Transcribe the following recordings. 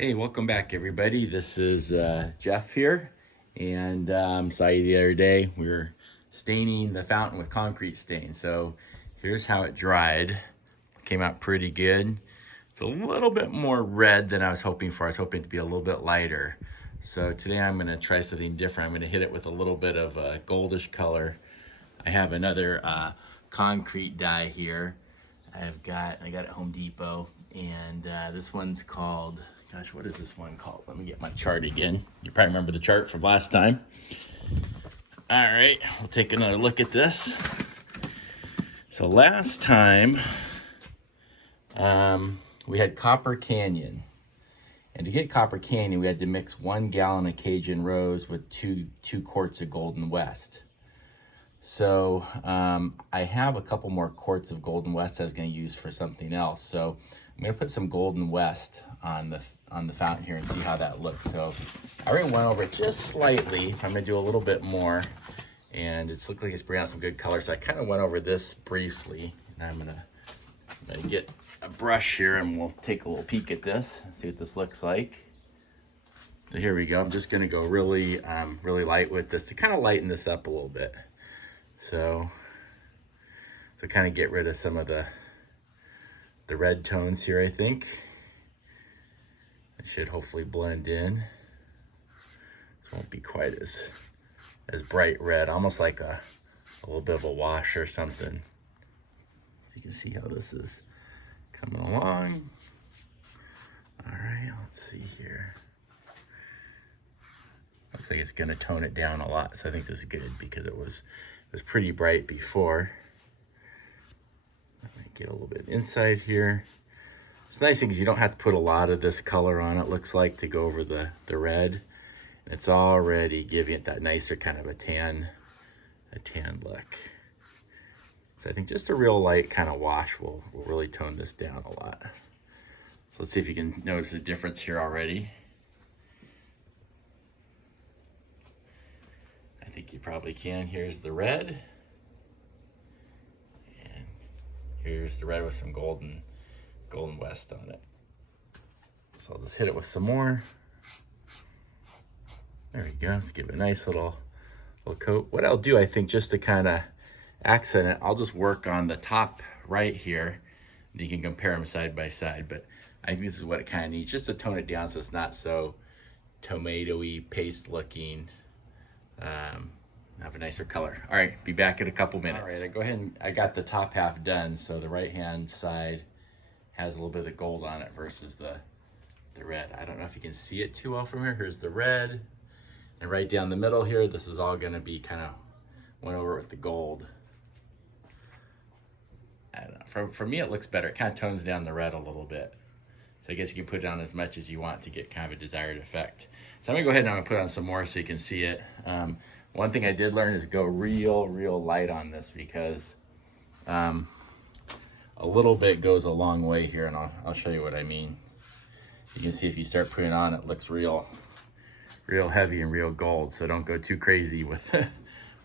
Hey, welcome back, everybody. This is Jeff here, and saw you the other day. We were staining the fountain with concrete stain. So here's how it dried. Came out pretty good. It's a little bit more red than I was hoping for. I was hoping to be a little bit lighter. So today I'm going to try something different. I'm going to hit it with a little bit of a goldish color. I have another concrete dye here. I got it at Home Depot, and this one's called, gosh, what is this one called? Let me get my chart again. You probably remember the chart from last time. All right, we'll take another look at this. So last time, we had Copper Canyon. And to get Copper Canyon, we had to mix 1 gallon of Cajun Rose with two quarts of Golden West. So I have a couple more quarts of Golden West I was going to use for something else. So I'm going to put some Golden West on the fountain here and see how that looks. So I already went over it just slightly. I'm going to do a little bit more, and it's looked like it's bringing out some good color. So I kind of went over this briefly, and I'm gonna get a brush here and we'll take a little peek at this and see what this looks like. So here we go. I'm just going to go really light with this to kind of lighten this up a little bit. So kind of get rid of some of the red tones here, I think. It should hopefully blend in. It won't be quite as bright red, almost like a little bit of a wash or something. So you can see how this is coming along. All right, let's see here. Looks like it's gonna tone it down a lot, so I think this is good because it was pretty bright before. I'm gonna get a little bit inside here. It's the nice thing is you don't have to put a lot of this color on, it looks like, to go over the red. And it's already giving it that nicer kind of a tan look. So I think just a real light kind of wash will really tone this down a lot. So let's see if you can notice the difference here already. I think you probably can. Here's the red. And here's the red with some Golden West on it. So I'll just hit it with some more. There we go. Let's give it a nice little coat. What I'll do, I think, just to kind of accent it, I'll just work on the top right here. You can compare them side by side, but I think this is what it kind of needs, just to tone it down so it's not so tomatoey, paste looking. Have a nicer color. All right, be back in a couple minutes. All right, I go ahead and I got the top half done. So the right hand side has a little bit of the gold on it versus the red. I don't know if you can see it too well from here. Here's the red, and right down the middle here, this is all gonna be kind of went over with the gold. I don't know. For me, it looks better. It kind of tones down the red a little bit. So I guess you can put it on as much as you want to get kind of a desired effect. So I'm gonna go ahead and I'm gonna put on some more so you can see it. One thing I did learn is go real light on this because a little bit goes a long way here, and I'll show you what I mean. You can see if you start putting it on, it looks real heavy and real gold. So don't go too crazy with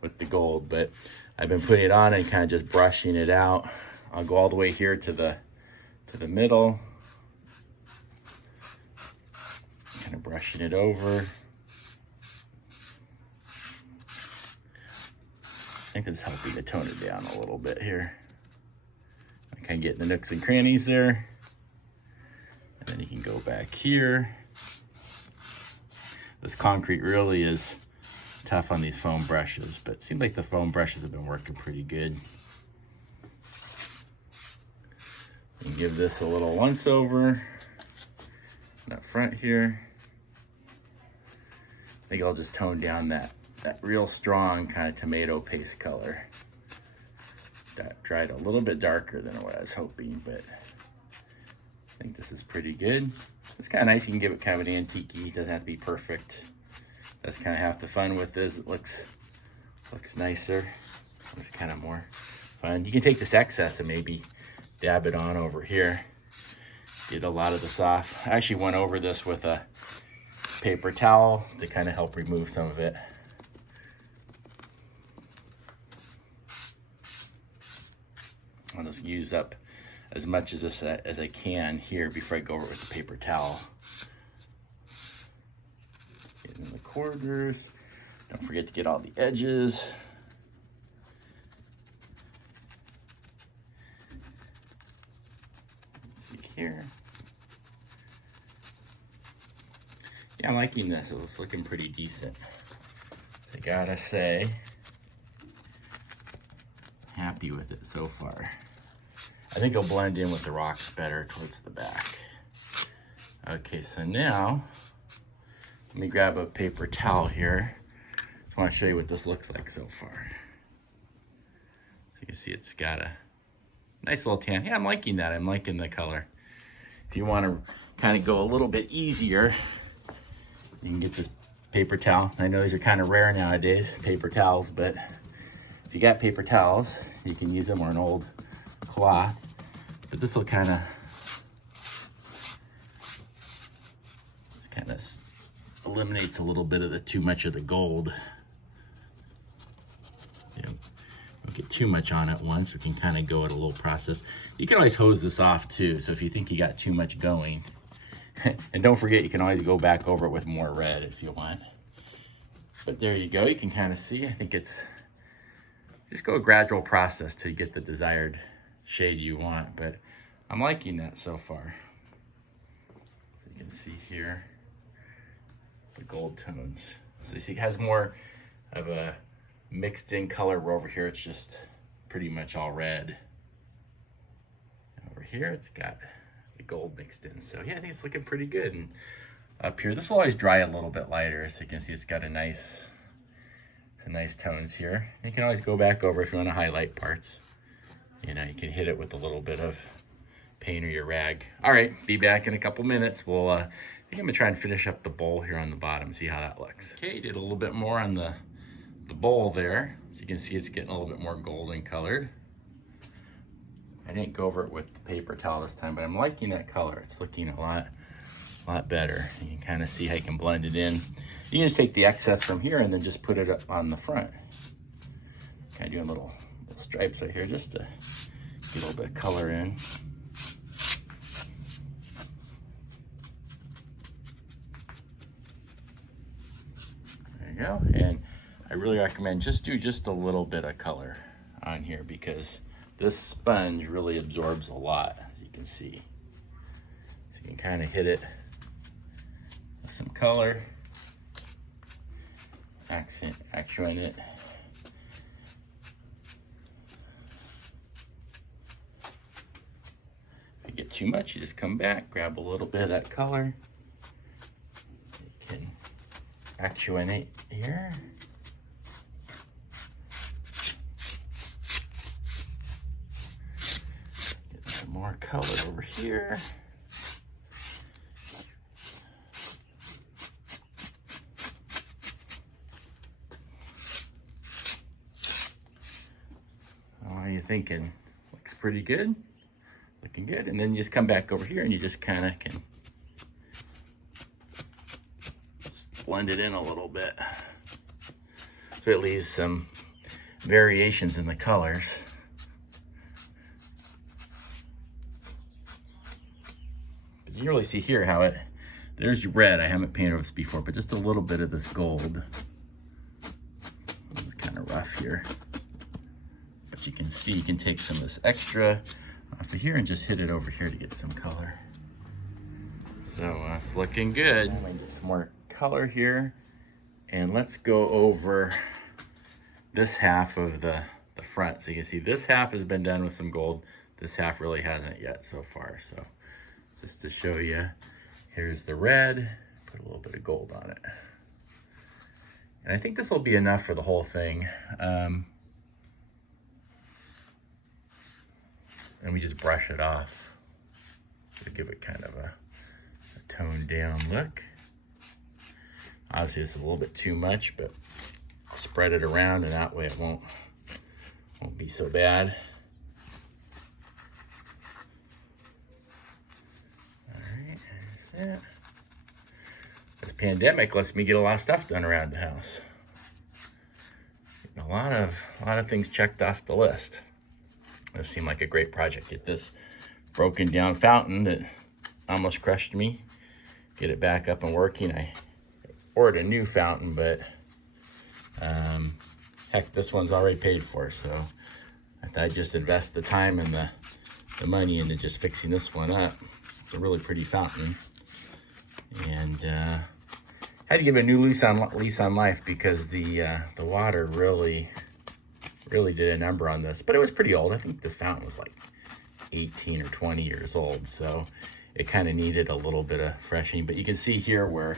with the gold. But I've been putting it on and kind of just brushing it out. I'll go all the way here to the middle, kind of brushing it over. I think this is helping to tone it down a little bit here. I kind of get the nooks and crannies there. And then you can go back here. This concrete really is tough on these foam brushes, but it seems like the foam brushes have been working pretty good. And give this a little once over up front here. I think I'll just tone down that real strong kind of tomato paste color. That dried a little bit darker than what I was hoping, but I think this is pretty good. It's kind of nice. You can give it kind of an antique-y. It doesn't have to be perfect. That's kind of half the fun with this. It looks nicer. It's kind of more fun. You can take this excess and maybe dab it on over here. Get a lot of this off. I actually went over this with a paper towel to kind of help remove some of it. I'll just use up as much as this as I can here before I go over it with the paper towel. Getting in the corners. Don't forget to get all the edges. Let's see here. Yeah, I'm liking this. It's looking pretty decent. I gotta say, happy with it so far. I think it'll blend in with the rocks better towards the back. Okay, so now, let me grab a paper towel here. Just want to show you what this looks like so far. So you can see it's got a nice little tan. Yeah, I'm liking that. I'm liking the color. If you want to kind of go a little bit easier, you can get this paper towel. I know these are kind of rare nowadays, paper towels, but if you got paper towels, you can use them, or an old cloth. But this will kind of eliminates a little bit of the too much of the gold. You know, don't get too much on at once. We can kind of go at a little process. You can always hose this off too. So if you think you got too much going, and don't forget, you can always go back over it with more red if you want. But there you go. You can kind of see, I think it's just go a gradual process to get the desired shade you want, but I'm liking that so far. So you can see here the gold tones. So you see it has more of a mixed in color, where over here it's just pretty much all red. And over here it's got the gold mixed in. So yeah, I think it's looking pretty good. And up here, this will always dry a little bit lighter. So you can see it's got nice tones here. You can always go back over if you want to highlight parts. You know, you can hit it with a little bit of paint or your rag. All right, be back in a couple minutes. We'll, I think I'm gonna try and finish up the bowl here on the bottom, see how that looks. Okay, did a little bit more on the bowl there. So you can see it's getting a little bit more golden colored. I didn't go over it with the paper towel this time, but I'm liking that color. It's looking a lot better. You can kind of see how you can blend it in. You can just take the excess from here and then just put it up on the front. Kind of doing little stripes right here just to get a little bit of color in. There you go. And I really recommend just do just a little bit of color on here, because this sponge really absorbs a lot, as you can see. So you can kind of hit it with some color, accent it. If you get too much, you just come back, grab a little bit of that color. You can actuate here. Get some more color over here. How are you thinking? Looks pretty good. Looking good. And then you just come back over here and you just kind of can just blend it in a little bit, so it leaves some variations in the colors. But you can really see here how there's red. I haven't painted this before, but just a little bit of this gold. This is kind of rough here. But you can see, you can take some of this extra off of here and just hit it over here to get some color. So it's looking good. I'm gonna get some more color here, and let's go over this half of the front. So you can see this half has been done with some gold. This half really hasn't yet so far. So just to show you, here's the red, put a little bit of gold on it. And I think this will be enough for the whole thing. And we just brush it off to give it kind of a toned down look. Obviously it's a little bit too much, but spread it around, and that way it won't be so bad. All right, there's that. This pandemic lets me get a lot of stuff done around the house. Getting a lot of things checked off the list. It seemed like a great project. Get this broken down fountain that almost crushed me, get it back up and working. I ordered a new fountain, but heck, this one's already paid for, so I thought I'd just invest the time and the money into just fixing this one up. It's a really pretty fountain, and had to give it a new lease on life because the water really did a number on this. But it was pretty old. I think this fountain was like 18 or 20 years old, so it kind of needed a little bit of freshening. But you can see here where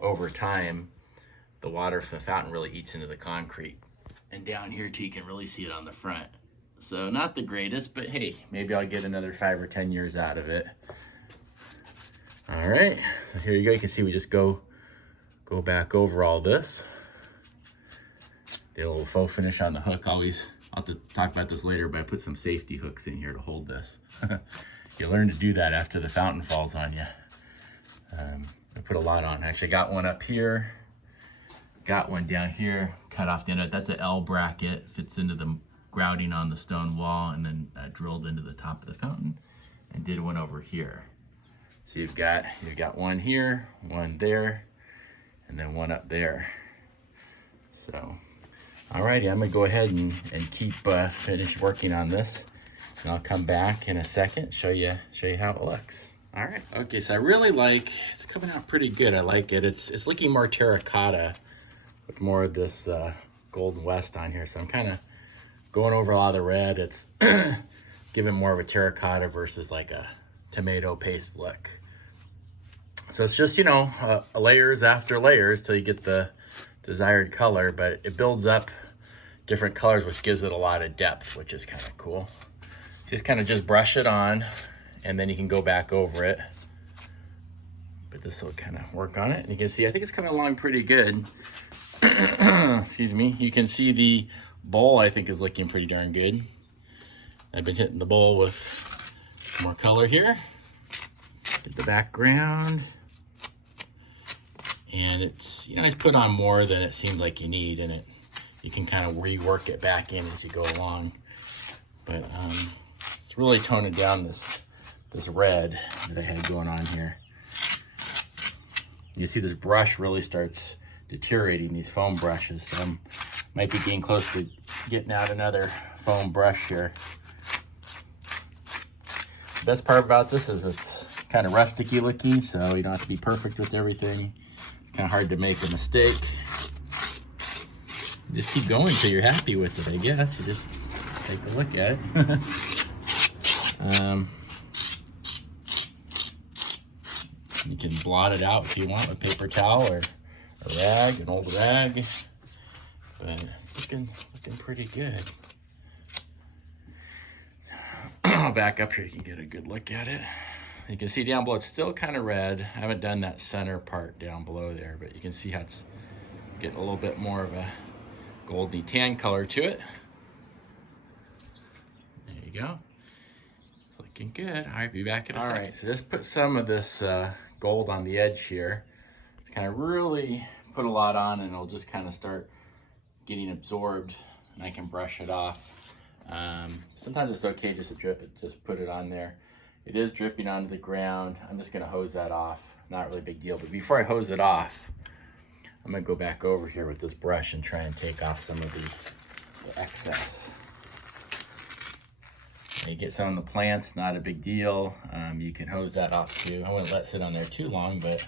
over time the water from the fountain really eats into the concrete, and down here too you can really see it on the front. So not the greatest, but hey, maybe I'll get another 5 or 10 years out of it. All right, so here you go. You can see we just go back over all this. Did a little faux finish on the hook. I'll have to talk about this later, but I put some safety hooks in here to hold this. You learn to do that after the fountain falls on you. I put a lot on. Actually, got one up here. Got one down here. Cut off the end of it. That's an L bracket. Fits into the grouting on the stone wall, and then drilled into the top of the fountain. And did one over here. So you've got one here, one there, and then one up there. So, alrighty, I'm gonna go ahead and finish working on this, and I'll come back in a second, show you how it looks. All right. Okay, so I really like, it's coming out pretty good. I like it. It's looking more terracotta with more of this Golden West on here. So I'm kind of going over a lot of the red. It's giving more of a terracotta versus like a tomato paste look. So it's just, layers after layers till you get the desired color, but it builds up different colors, which gives it a lot of depth, which is kind of cool. Just brush it on, and then you can go back over it. But this will kind of work on it. And you can see, I think it's coming along pretty good. Excuse me. You can see the bowl, I think, is looking pretty darn good. I've been hitting the bowl with more color here. Get the background. And it's, it's put on more than it seems like you need, and you can kind of rework it back in as you go along. But it's really toning down this red that I had going on here. You see this brush really starts deteriorating, these foam brushes. So I might be getting close to getting out another foam brush here. The best part about this is it's kind of rusticy looking, so you don't have to be perfect with everything. It's kind of hard to make a mistake. You just keep going until you're happy with it, I guess. You just take a look at it. You can blot it out if you want with paper towel or a rag, an old rag. But it's looking pretty good. I'll back up here, you can get a good look at it. You can see down below, it's still kind of red. I haven't done that center part down below there, but you can see how it's getting a little bit more of a goldy tan color to it. There you go. Looking good. All right, be back in a second. All right, so just put some of this gold on the edge here. Kind of really put a lot on, and it'll just kind of start getting absorbed, and I can brush it off. Sometimes it's okay just to just put it on there. It is dripping onto the ground. I'm just gonna hose that off. Not really a big deal, but before I hose it off, I'm gonna go back over here with this brush and try and take off some of the excess. And you get some of the plants, not a big deal. You can hose that off too. I wouldn't let it sit on there too long, but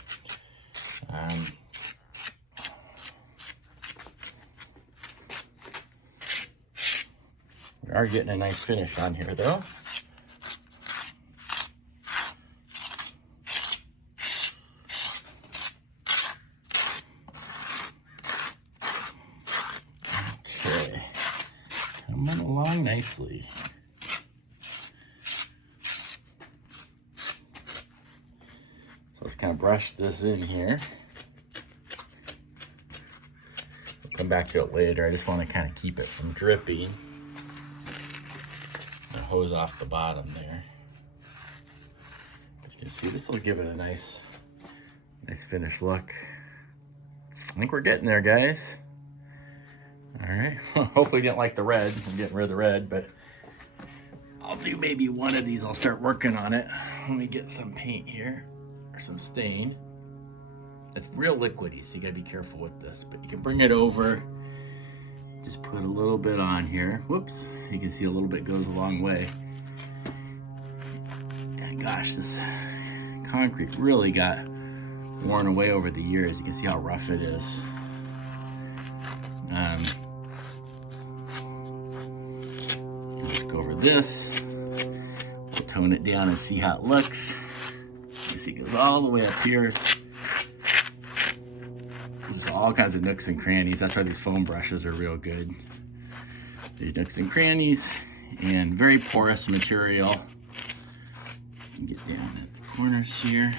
we are getting a nice finish on here though. Okay, coming along nicely. So let's kind of brush this in here. We'll come back to it later. I just want to kind of keep it from dripping. Hose off the bottom there. As you can see, this will give it a nice finished look. I think we're getting there, guys. All right. Hopefully you didn't like the red. I'm getting rid of the red, but I'll do maybe one of these. I'll start working on it. Let me get some paint here, or some stain. It's real liquidy, so you gotta be careful with this, but you can bring it over. Just put a little bit on here. Whoops, you can see a little bit goes a long way. And gosh, this concrete really got worn away over the years. You can see how rough it is. Let's go over this. We'll tone it down and see how it looks. You see it goes all the way up here. There's all kinds of nooks and crannies. That's why these foam brushes are real good. There's nooks and crannies and very porous material. Get down at the corners here.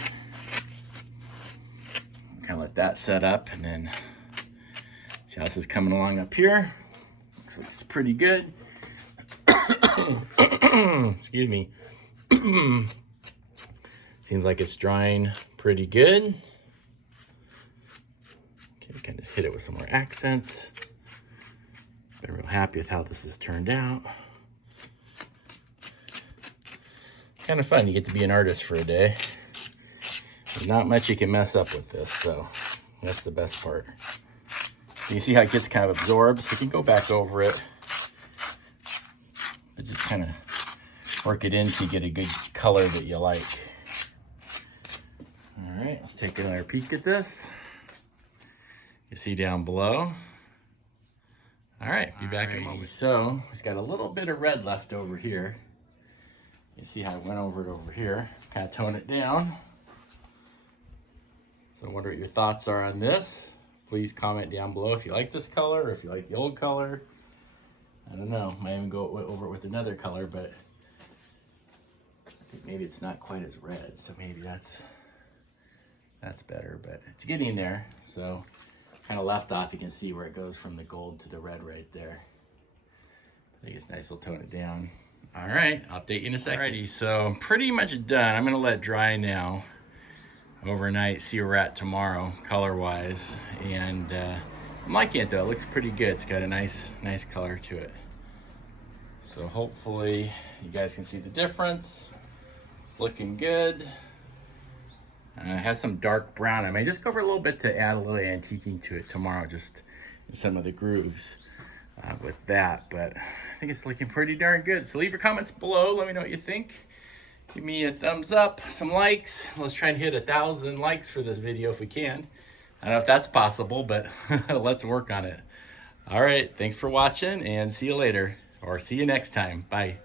Kind of let that set up, and then see how this is coming along up here. Looks like it's pretty good. Excuse me. Seems like it's drying pretty good. Okay, kind of hit it with some more accents. Been real happy with how this has turned out. Kind of fun. You get to be an artist for a day. There's not much you can mess up with this, so that's the best part. You see how it gets kind of absorbed, so you can go back over it. But just kind of work it in to get a good color that you like. All right, let's take another peek at this. You see down below. All right, be back in a moment. So it's got a little bit of red left over here. You see how I went over it over here. Kind of tone it down. So I wonder what your thoughts are on this. Please comment down below if you like this color or if you like the old color. I don't know, might even go over it with another color, but I think maybe it's not quite as red, so maybe that's better, but it's getting there. So kind of left off, you can see where it goes from the gold to the red right there. I think it's nice, we'll tone it down. All right, I'll update you in a second. Alrighty, so I'm pretty much done. I'm gonna let it dry now overnight, see where we're at tomorrow color-wise. And I'm liking it though, it looks pretty good. It's got a nice color to it. So hopefully you guys can see the difference. It's looking good. It has some dark brown. I may just go over a little bit to add a little antiquing to it tomorrow, just in some of the grooves with that. But I think it's looking pretty darn good. So leave your comments below. Let me know what you think. Give me a thumbs up, some likes. Let's try and hit 1,000 likes for this video if we can. I don't know if that's possible, but let's work on it. All right, thanks for watching and see you later, or see you next time. Bye.